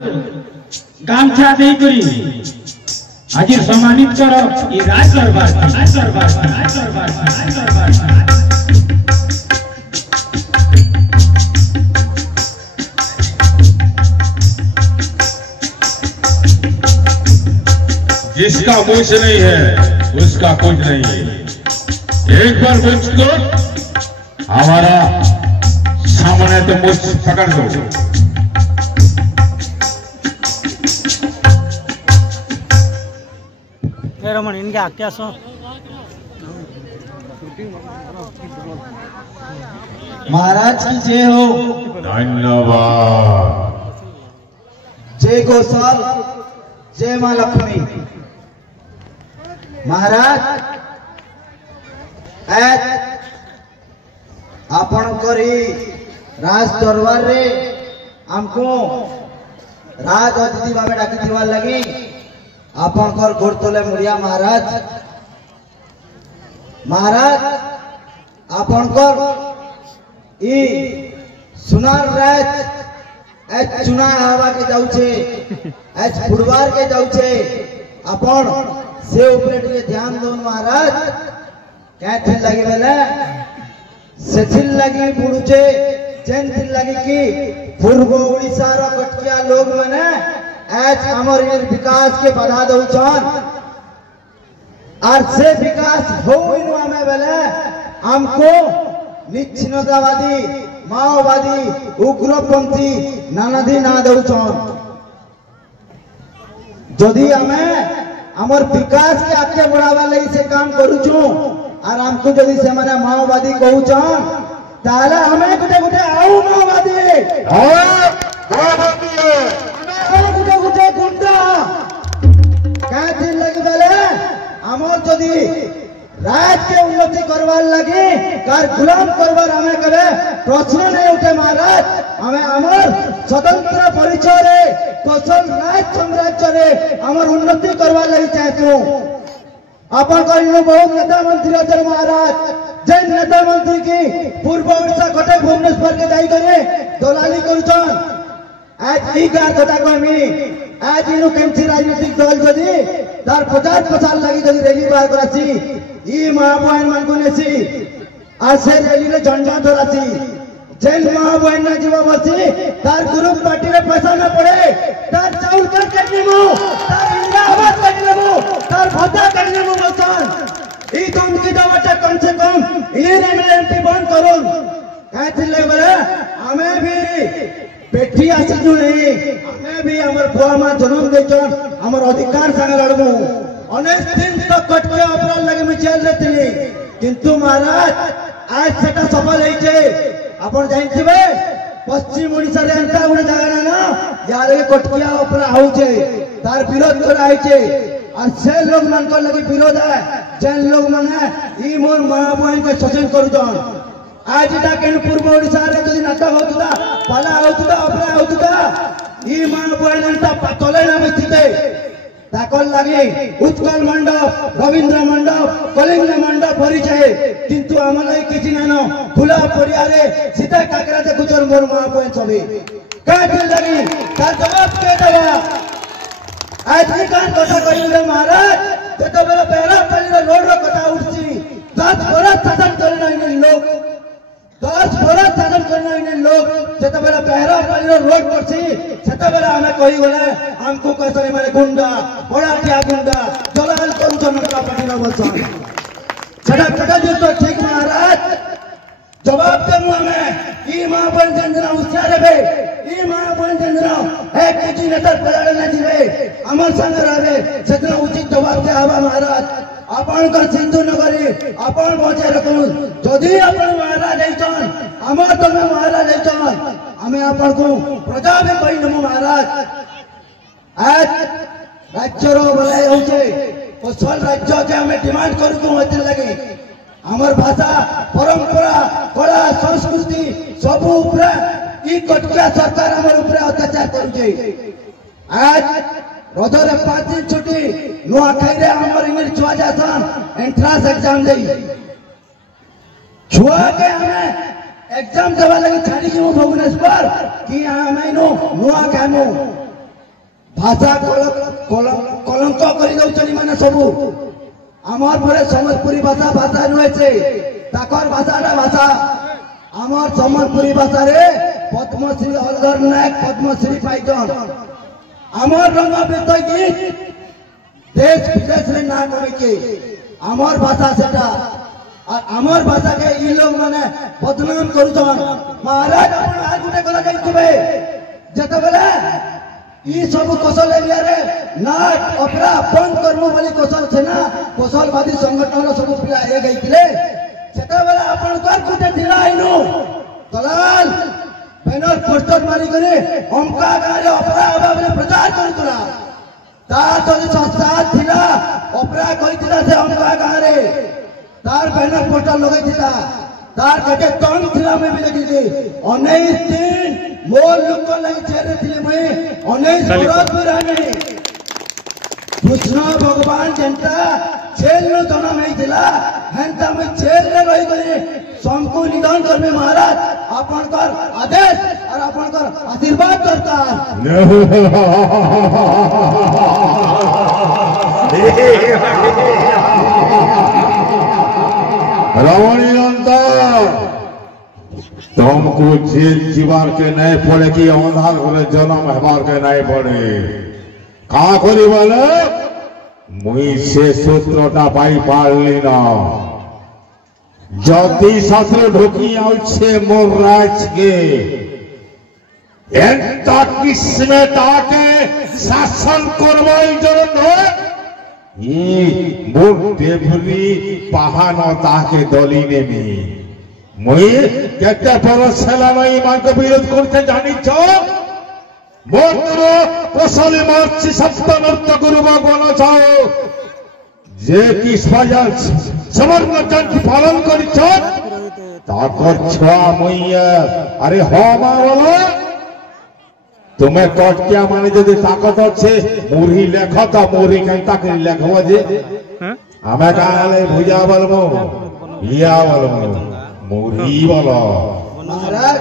गामछा देई करी आज सम्मानित कर ई राज दरबार जिसका कुछ नहीं है उसका कुछ नहीं है। एक बार मुझ को हमारा सामने तो मुझ पकड़ दो। रमन इनके आज्ञा सो महाराज की जय हो। धन्यवाद। जय गोसाल, जय मां लक्ष्मी। महाराज आपण करी राज दरबार रे हमको राज अतिथि भावे डाकी दिवार लगी आपनकर गोड़ तले मुड़िया। महाराज आपनकर ई सुनार राज एज चुना हवा के जाउछे, एज फुटबार के जाउछे। आपण से ऊपर टिके ध्यान दोन महाराज। कैथिन लगी बेले सेथिन लगी बुडुचे जेन थिन लगी कि पूर्व ओडिसा रो कटकिया लोग माने आज हमर विकास के बाधा दउछन और से विकास हो इनु हमें बेले हमको निश्चिन्नतावादी माओवादी उग्रपंथी नानादी ना दउछन। जदि हमें हमर विकास के आगे बढ़ावा लई से काम करूछु और हमको जदि से माने माओवादी कहूछन ताले हमें गुटे गुटे आउ माओवादी गुटे गुटे गुंडा कैथी लगी बेले हमर जदि राज के उन्नति करवार लगी कार गुलाम करवार हमें कबे प्रश्न नहीं उठे। महाराज हमें हमर स्वतंत्र परिचय रे कौशल राज साम्राज्य रे हमर उन्नति करवार लगी चाहतु। अपन करिनो बहुत नेता मंत्री अछन महाराज। जैन नेता मंत्री की पूर्व ओडिशा कटक भुवनेश्वर के जाई करे दलाली करूछन। आज ई गार कथा कहमी आज इनु केमसी राजनीतिक दल जदि तार 50 लगी जदि रैली बाहर कराची ई महाबहन मान को नेसी आज से रैली रे झंडा धराची जेल महाबहन ना जीवा बसी तार ग्रुप पार्टी रे पैसा ना पड़े तार चाउल कर के मु तार इंदिरा आवास कर लेबो तार भत्ता कर लेबो बसन ई तुम की दवटा कम से कम ये एमएलएमपी बंद करो। कहते ले बोले हमें भी पेठी आसी जो नहीं हमें भी हमर बुआ मां जन्म देचन हमर अधिकार संग लड़बो। अनेक दिन तक कटके अपराध लगे मैं जेल रे थिली किंतु महाराज आज सेटा सफल होइछे। आपण जानिथिबे पश्चिम ओडिसा रे अंता गुडे जागा ना यार के कटकिया अपरा होउछे तार विरोध करा आइछे और से लोग मन को लगे विरोध है जेन लोग माने ई मोर मां बहन के शोषण करूछन। आज इटा केन पूर्व ओडिसा रे जदि नाटक होतुदा पाला होतुदा अपरा होतुदा ई मां बहन अंता तले ना मिथिते ताकल लगे उत्कल मंडप रवींद्र मंडप कलिंग मंडप परिचय किंतु आमलाई किछि नानो खुला परिया रे सीता काकरा दे गुजर मोर मां बहन छबी काटे लगी तार जवाब के देवा। आज की कान कथा कहिले महाराज जतो बेला पहला पहले रोड रो कथा उठची 10 बरस शासन करना इन लोग 10 बरस शासन करना इन लोग जतो बेला पहला पहले रोड पड़ची जतो बेला हमें कहि गले हमको कसरे माने गुंडा बड़ा क्या गुंडा दलाल कौन तो नका पटिना बोलछन सदा कथा जो तो ठीक महाराज जवाब देमु हमें ई मां बन जंजना उचारे बे ई मां बन जंजना एक किछि नेतर पलाड़ ना दिबे हमर संग रहबे सेतना उचित जवाब दे आबा महाराज। आपण का सिंधु नगरी आपण बचे रखुन जदि आपण महाराज हैछन हमर तमे महाराज हैछन हमें आपण को प्रजा में कहि नमो महाराज। आज राज्य रो भलाई होछे कौशल राज्य के हमें डिमांड करू को होते लगे हमर भाषा परंपरा कला संस्कृति सब ऊपर ई कटकिया सरकार हमर ऊपर अत्याचार करूछे। आज रदरे 5 दिन छुट्टी नुआ खाई रे हमर इंग्लिश छुआ जासन एंट्रेंस एग्जाम देई छुआ के हमें एग्जाम देवा लगे छाड़ी जो भुवनेश्वर कि हमें नुआ खामु भाषा कलंक करी दउछनी माने सबू आमर परे सम्बलपुरी भाषा भाषा नुहे से ताकर भाषाटा भाषा आमर सम्बलपुरी भाषा रे पद्मश्री अलगर नायक पद्मश्री पाइछन आमर रंग बेत गीत देश विदेश रे ना कमे आमर भाषा सेटा और आमर भाषा के ई लोग माने बदनाम करूछन महाराज आपण आ गुटे कला जाइथिबे जते बेले ई सब कौशल एरिया रे नाट ऑपरा बंद करमु बोली कौशल सेना कौशलवादी संगठन सब पिला ए गइथिले सेटा बेले आपण कर गुटे दिला आइनु दलाल बैनर पोस्टर मारी करे हमका गारे ऑपरा अभाव प्रचार करतुला तार जदि संस्था थिला ऑपरा कहिथिला से हमका गारे तार बैनर पोस्टर लगैथिला तार गटे टन थिला में भी देखिथि 19 दिन मोर लोक लई चेरे थिले मैं 19 बरस भी रहने कृष्ण भगवान जनता जेल नो जन्म हेतिला हेंता में जेल रे रही करे संको निधन करबे महाराज आपन कर आदेश और आपन कर आशीर्वाद करता रमणी नंदन तुमको जेल जीवार के नहीं पड़े कि अंधार घरे जन्म हेबार के नहीं पड़े का करी बोले मुई से सूत्रटा पाई पारली ना जति शास्त्र ढुकी आउछे मोर राज के एंता किस्मे ताके शासन करबाई जरूरत है ये मोर देवरी पहानो ताके दलिने में मुई केते परस छला नहीं मान को विरोध करते जानी छ मोर कोसली मार्च सप्तनर्त गुरु भगवान छाओ जे कि स्वजन समर्ण जन पालन करी छ ताकर छुआ मुई अरे हो मावला तुम्हें कटकिया माने जदि ताकत अच्छे मुरही लेख तो मुरही कंता कर लेखबो जे हमें काले भुजा बलमो लिया बलमो मुरही बोलो महाराज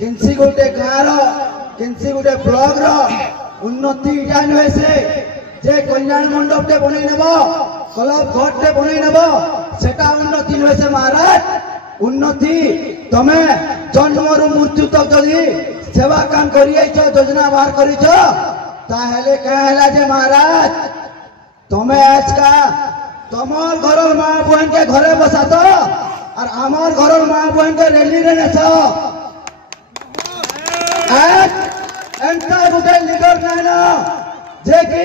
किंसी गोटे गाँव किंसी गोटे ब्लॉक रो उन्नति इटान होइसे जे कल्याण मंडप टे बनै नबो क्लब घर टे बनै नबो सेटा उन्नति होइसे महाराज उन्नति तमे जन्मरु मृत्यु तक जदि सेवा काम करी योजना बाहर करी ताहले कहला जे महाराज तुम्हें आज का तमर घर माँ बहन के घरे बसा तो और आमर घर माँ बहन के रैली रे नेस एंता गुटे लीडर नाइ ना जे कि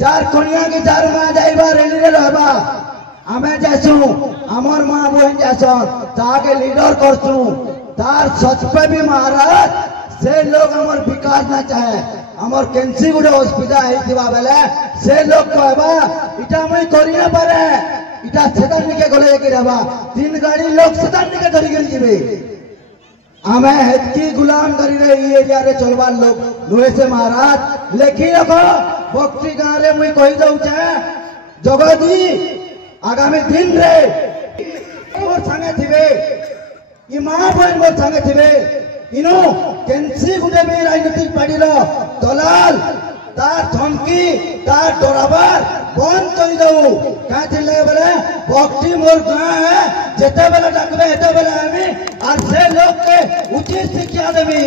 चार कनिया की चार माँ जाइबा रैली रे रहबा आमे जासु आमर माँ बहन जासन ताके लीडर करसु तार सच पे भी महाराज से लोग हमर विकास ना चाहे हमर केंसी गुडे हॉस्पिटल हेतिबा बेले से लोग कहबा इटा मई करी ना पारे इटा सेदान निके गले कि रहबा तीन गाड़ी लोग सेदान निके धरि गेल जिबे आमे हेतकी गुलाम करी रे ई एरिया रे चलबा लोग नुहे से महाराज लेकिन रखो बक्ती गांव रे मई कहि दउ छे जगदी आगामी दिन रे मोर संगे थिबे ई मां बहन मोर संगे थिबे इनो केंसी गुटे में राजनीतिक पार्टी रो दलाल तार धमकी तार डराबार बंद कर दऊ का थिले बोले भक्ति मोर गां है जेते बेले डाकबे एते बेले आमी और से लोग के उचित शिक्षा देबी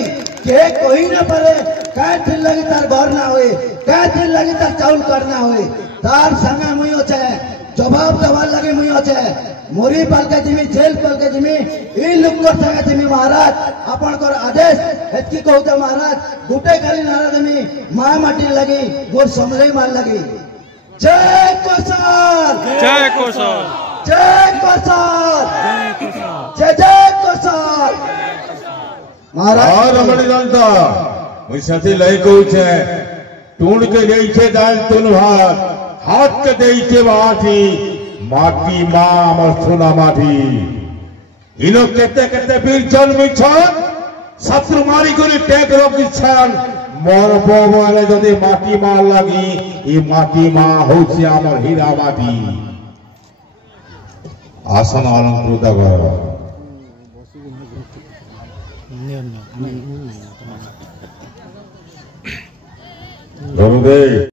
के कोई न पारे का थिल लगी तार घर ना होए का थिल लगी तार चाउल करना होए तार संगे मुई होचे जवाब देवार लगे मुई होचे मोरी पाल के जिमी जेल पाल के जिमी ई लोग को संगे जिमी महाराज आपण कर आदेश हेतकी कहते महाराज गुटे खाली नारा देमी मां माटी लगी गोर समले मार लगी जय कोसल जय कोसल जय कोसल जय जय कोसल महाराज रमणी नंदन मुई सती लई कहू छे टूण के देई छे दाल तुन भात हाथ के देई छे बाठी माटी मां हमर सोना माटी इनो केते केते वीर जन्मी छन शत्रु मारी करी टेक रखी छन मोर बोले जदि माटी मां लगी ई माटी मां होछि हमर हीरा माटी आसन अलंकृत कर ধরুদে